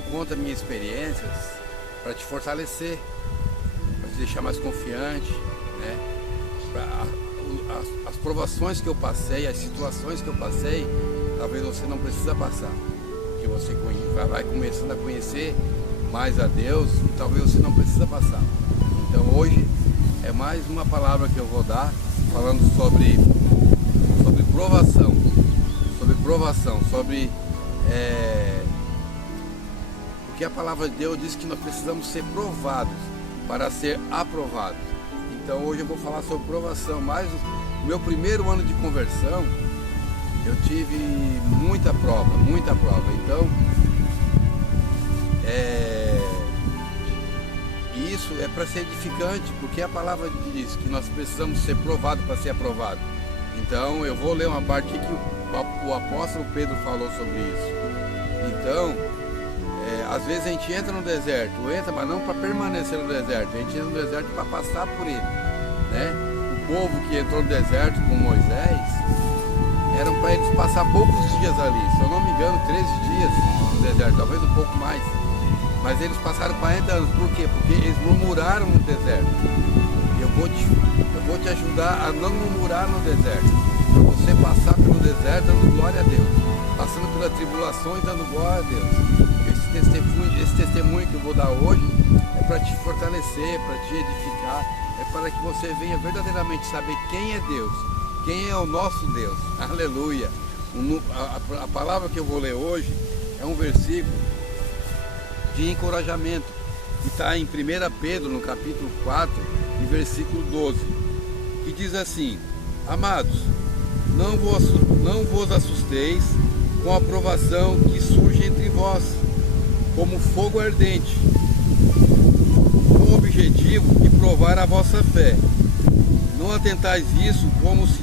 eu conto as minhas experiências para te fortalecer, para te deixar mais confiante, né? As provações que eu passei, as situações que eu passei, talvez você não precisa passar, porque você vai começando a conhecer mais a Deus e talvez você não precisa passar. Então hoje é mais uma palavra que eu vou dar, falando sobre provação, porque a palavra de Deus diz que nós precisamos ser provados para ser aprovados. Então hoje eu vou falar sobre provação, mas no meu primeiro ano de conversão eu tive muita prova. Então isso é para ser edificante, porque a palavra diz que nós precisamos ser provados para ser aprovados. Então eu vou ler uma parte que o apóstolo Pedro falou sobre isso. Então, às vezes a gente entra no deserto, mas não para permanecer no deserto, a gente entra no deserto para passar por ele, né? O povo que entrou no deserto com Moisés, eram para eles passar poucos dias ali, se eu não me engano 13 dias no deserto, talvez um pouco mais, mas eles passaram 40 anos, por quê? Porque eles murmuraram no deserto. Eu vou te ajudar a não murmurar no deserto, para você passar pelo deserto dando glória a Deus, passando pelas tribulações dando glória a Deus. Esse testemunho que eu vou dar hoje é para te fortalecer, para te edificar, é para que você venha verdadeiramente saber quem é Deus, quem é o nosso Deus. Aleluia! A palavra que eu vou ler hoje é um versículo de encorajamento, que está em 1 Pedro, no capítulo 4, e versículo 12, que diz assim: Amados, não vos assusteis com a provação que surge entre vós, como fogo ardente, com o objetivo de provar a vossa fé. Não atentais isso como se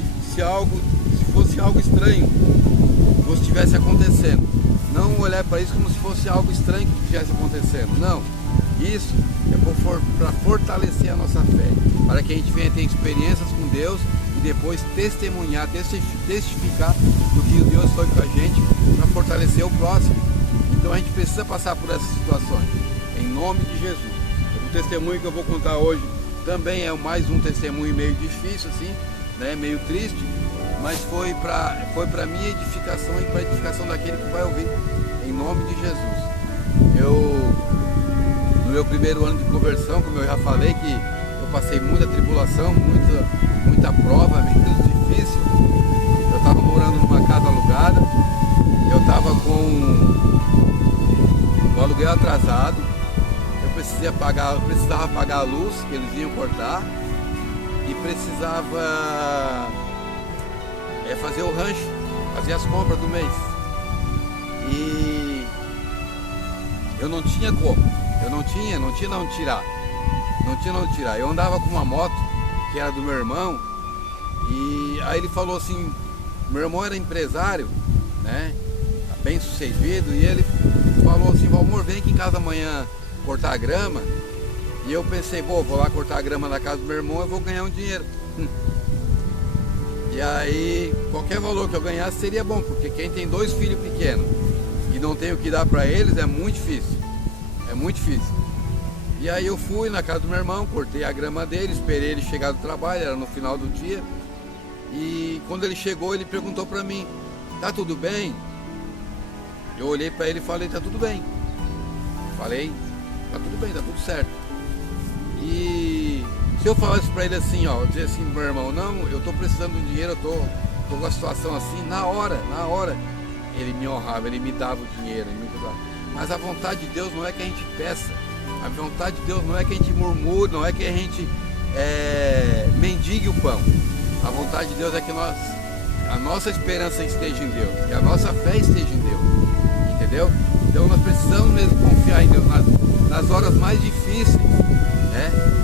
fosse algo estranho ou estivesse acontecendo. Não olhar para isso como se fosse algo estranho que estivesse acontecendo. Não, isso é para fortalecer a nossa fé, para que a gente venha ter experiências com Deus e depois testemunhar, testificar do que Deus foi com a gente, para fortalecer o próximo. Então a gente precisa passar por essas situações, em nome de Jesus. O testemunho que eu vou contar hoje também é mais um testemunho meio difícil, assim, né? Meio triste, mas foi para minha edificação e para a edificação daquele que vai ouvir, em nome de Jesus. No meu primeiro ano de conversão, como eu já falei, que eu passei muita tribulação, muita prova, muito difícil. Eu estava morando numa casa alugada, eu estava com o aluguel atrasado, eu precisava pagar a luz que eles iam cortar e precisava fazer o rancho, fazer as compras do mês. E eu não tinha como, não tinha onde tirar. Eu andava com uma moto que era do meu irmão, e aí ele falou assim, meu irmão era empresário, né, bem sucedido, e ele falou assim: Valmor, vem aqui em casa amanhã cortar a grama. E eu pensei, vou lá cortar a grama na casa do meu irmão, eu vou ganhar um dinheiro. E aí, qualquer valor que eu ganhasse seria bom, porque quem tem 2 filhos pequenos e não tem o que dar para eles é muito difícil. E aí eu fui na casa do meu irmão, cortei a grama dele, esperei ele chegar do trabalho, era no final do dia. E quando ele chegou, ele perguntou para mim: tá tudo bem? Eu olhei para ele e falei: tá tudo bem. Falei: tá tudo bem, tá tudo certo. E se eu falasse para ele assim, dizer assim, meu irmão, não, eu tô precisando de dinheiro, eu tô com a situação assim, na hora, ele me honrava, ele me dava o dinheiro, Mas a vontade de Deus não é que a gente peça, a vontade de Deus não é que a gente murmure, não é que a gente mendigue o pão. A vontade de Deus é que a nossa esperança esteja em Deus, que a nossa fé esteja em Deus, entendeu? Então nós precisamos mesmo confiar em Deus nas horas mais difíceis, né?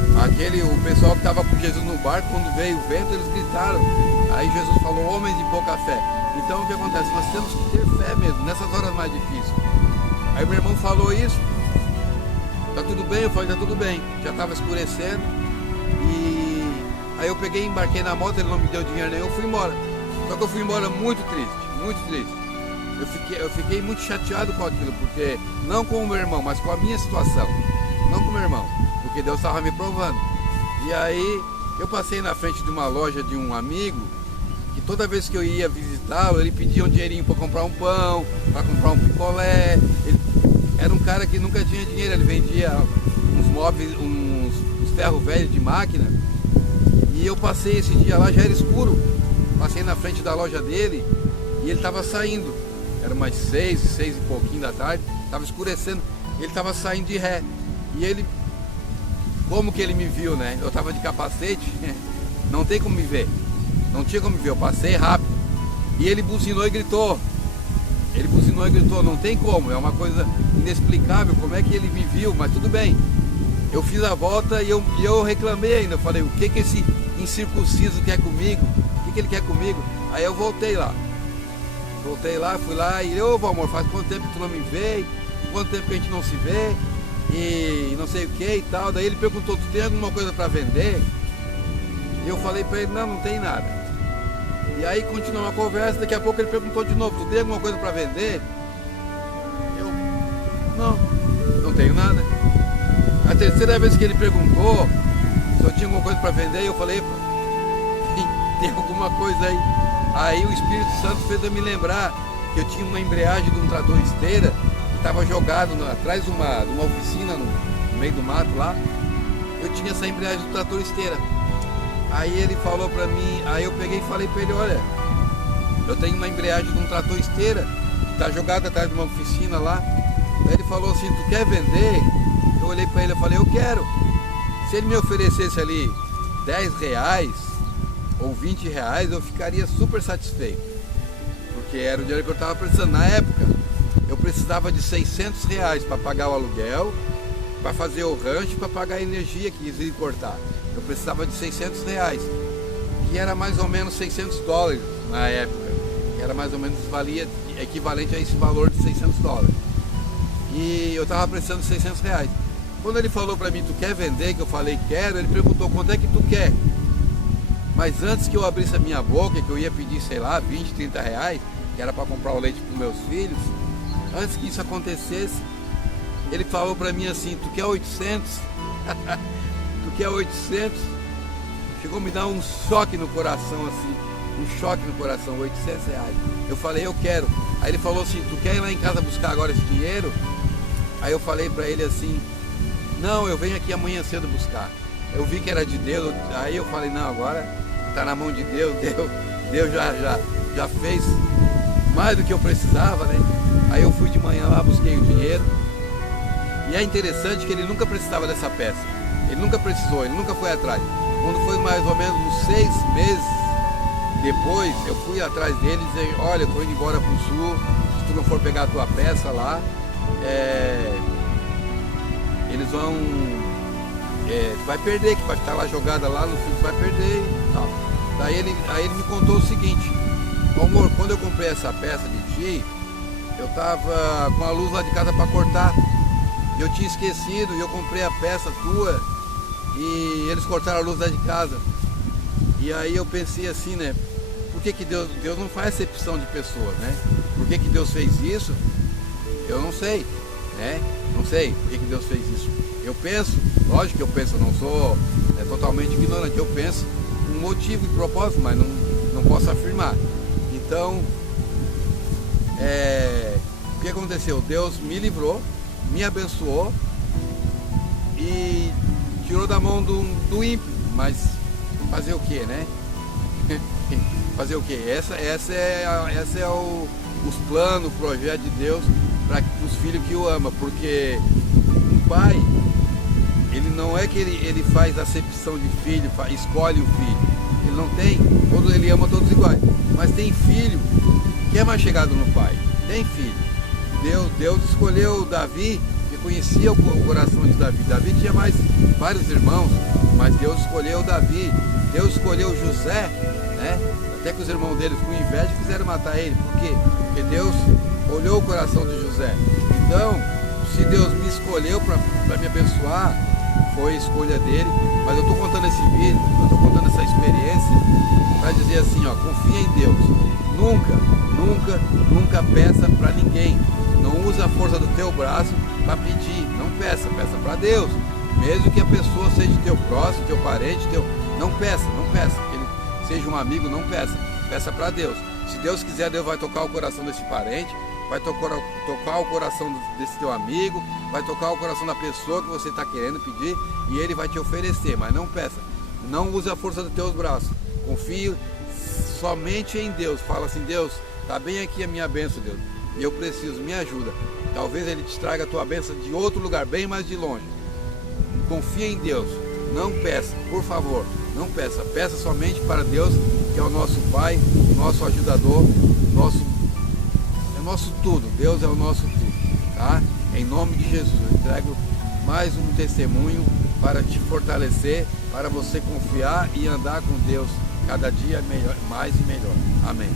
O pessoal que estava com Jesus no barco, quando veio o vento, eles gritaram. Aí Jesus falou: homens de pouca fé. Então o que acontece? Nós temos que ter fé mesmo, nessas horas mais difíceis. Aí meu irmão falou isso: tá tudo bem? Eu falei: tá tudo bem. Já estava escurecendo. E aí eu peguei, embarquei na moto, ele não me deu dinheiro nenhum, eu fui embora. Só que eu fui embora muito triste, muito triste. eu fiquei muito chateado com aquilo, porque não com o meu irmão, mas com a minha situação. Não com o meu irmão, porque Deus estava me provando. E aí eu passei na frente de uma loja de um amigo, que toda vez que eu ia visitá-lo, ele pedia um dinheirinho para comprar um pão, para comprar um picolé. Ele era um cara que nunca tinha dinheiro, ele vendia uns móveis, uns ferro velho de máquina. E eu passei esse dia lá, já era escuro. Passei na frente da loja dele e ele estava saindo. Era umas 6 e pouquinho da tarde, estava escurecendo. Ele estava saindo de ré. E ele, como que ele me viu, né? Eu estava de capacete, não tem como me ver. Não tinha como me ver, eu passei rápido. E ele buzinou e gritou. Ele buzinou e gritou, não tem como, é uma coisa inexplicável como é que ele me viu, mas tudo bem. Eu fiz a volta e eu reclamei ainda, eu falei, o que esse incircunciso quer comigo? O que ele quer comigo? Aí eu voltei lá, fui lá e ô Valmor, faz quanto tempo que tu não me vê? Quanto tempo que a gente não se vê? E não sei o que e tal. Daí ele perguntou, tu tem alguma coisa para vender? E eu falei para ele, não tem nada. E aí continuou a conversa, daqui a pouco ele perguntou de novo, tu tem alguma coisa para vender? Eu, não tenho nada. A terceira vez que ele perguntou se eu tinha alguma coisa para vender, eu falei, tem alguma coisa aí. Aí o Espírito Santo fez eu me lembrar que eu tinha uma embreagem de um trator esteira que estava jogado atrás de uma oficina no meio do mato lá. Eu tinha essa embreagem do trator esteira. Aí ele falou pra mim, aí eu peguei e falei pra ele, olha, eu tenho uma embreagem de um trator esteira que tá jogada atrás de uma oficina lá. Aí ele falou assim, tu quer vender? Eu olhei pra ele e falei, eu quero. Se ele me oferecesse ali 10 reais ou 20 reais, eu ficaria super satisfeito. Porque era o dinheiro que eu estava precisando. Na época, eu precisava de 600 reais para pagar o aluguel, para fazer o rancho, para pagar a energia que ia cortar. Eu precisava de 600 reais, que era mais ou menos 600 dólares na época. Que era mais ou menos, valia equivalente a esse valor de 600 dólares. E eu estava precisando de 600 reais. Quando ele falou para mim, tu quer vender? Que eu falei, quero. Ele perguntou, quanto é que tu quer? Mas antes que eu abrisse a minha boca, que eu ia pedir, sei lá, 20, 30 reais, que era para comprar o leite para os meus filhos, antes que isso acontecesse, ele falou para mim assim, tu quer 800? Tu quer 800? Chegou a me dar um choque no coração assim, um choque no coração, 800 reais. Eu falei, eu quero. Aí ele falou assim, tu quer ir lá em casa buscar agora esse dinheiro? Aí eu falei para ele assim, não, eu venho aqui amanhã cedo buscar. Eu vi que era de Deus, aí eu falei, não, agora está na mão de Deus, Deus já fez mais do que eu precisava, né? Aí eu fui de manhã lá, busquei o dinheiro. E é interessante que ele nunca precisava dessa peça. Ele nunca precisou, ele nunca foi atrás. Quando foi mais ou menos uns 6 meses depois, eu fui atrás dele e disse, olha, eu estou indo embora para o sul, se tu não for pegar a tua peça lá, eles vão... tu vai perder, que vai estar lá jogada lá no sul, tu vai perder e tal. Daí ele me contou o seguinte, amor, quando eu comprei essa peça de ti, eu tava com a luz lá de casa para cortar. Eu tinha esquecido e eu comprei a peça tua e eles cortaram a luz lá de casa. E aí eu pensei assim, né? Por que Deus não faz acepção de pessoas, né? Por que Deus fez isso? Eu não sei, né? Não sei por que Deus fez isso. Eu penso, lógico que eu penso, eu não sou totalmente ignorante, eu penso um motivo e propósito, mas não posso afirmar. Então, o que aconteceu? Deus me livrou, me abençoou e tirou da mão do ímpio, mas fazer o que, né? Fazer o que? Essa é os planos, o projeto de Deus para os filhos que o ama, porque um pai, ele não é que ele faz acepção de filho, escolhe o filho, ele não tem, ele ama todos iguais, mas tem filho que é mais chegado no pai, tem filho. Deus escolheu Davi, que conhecia o coração de Davi. Davi tinha vários irmãos, mas Deus escolheu Davi. Deus escolheu José, né? Até que os irmãos dele com inveja fizeram matar ele. Por quê? Porque Deus olhou o coração de José. Então, se Deus me escolheu para me abençoar, foi a escolha dele. Mas eu estou contando esse vídeo, eu estou contando essa experiência para dizer assim, ó, confia em Deus. Nunca peça para ninguém. Não usa a força do teu braço para pedir. Não peça, peça para Deus. Mesmo que a pessoa seja teu próximo, teu parente, não peça. Que ele seja um amigo, não peça. Peça para Deus. Se Deus quiser, Deus vai tocar o coração desse parente, vai tocar o coração desse teu amigo, vai tocar o coração da pessoa que você está querendo pedir e ele vai te oferecer, mas não peça. Não use a força dos teus braços. Confie somente em Deus. Fala assim, Deus, está bem aqui a minha bênção, Deus. Eu preciso, me ajuda. Talvez Ele te traga a tua bênção de outro lugar, bem mais de longe. Confia em Deus. Não peça, por favor, não peça. Peça somente para Deus, que é o nosso Pai, nosso ajudador, é nosso tudo. Deus é o nosso tudo, tá? Em nome de Jesus, eu entrego mais um testemunho para te fortalecer, para você confiar e andar com Deus cada dia melhor, mais e melhor. Amém.